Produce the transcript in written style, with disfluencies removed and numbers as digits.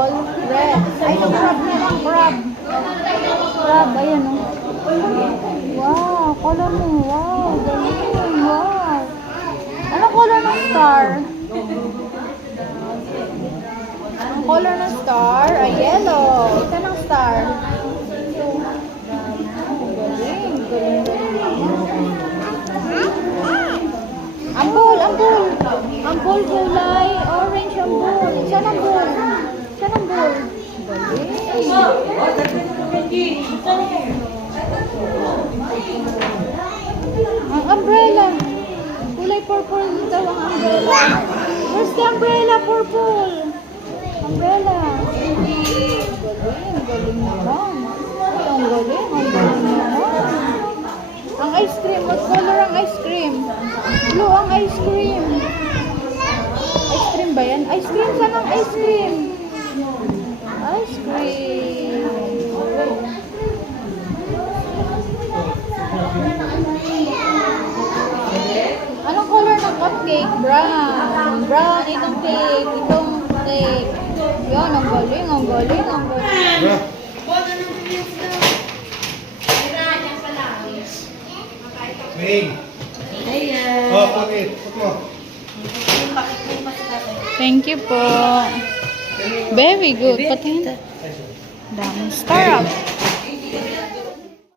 apple, red. Ay, no, crab na lang, crab. Crab, ayan o. Wow, color mo. Wow, galing. Wow. Anong color ng star? Ang color ng star ay yellow. Ito ng star. Galing, galing, galing. Ambul, ambul. Ambul kulay orange ambul. Saan ambul? Saan ambul? Galing. Ang umbrella. Kulay purple daw ang umbrella. Where's the umbrella? Purple. Umbrella. Galing, galing naman. Ay, ang galing, ang galing naman. Ang ice cream, what color ang ice cream? Blue ang ice cream. Ice cream ba yan? Ice cream, saan ang ice cream? Ice cream. Anong color ng cupcake? Brown. Brown, itong cake. Itong cake. Yan, ang galing, ang galing, ang galing. Hey. Oh, pakit. Thank you po. Very good. Patingin. Daming star up.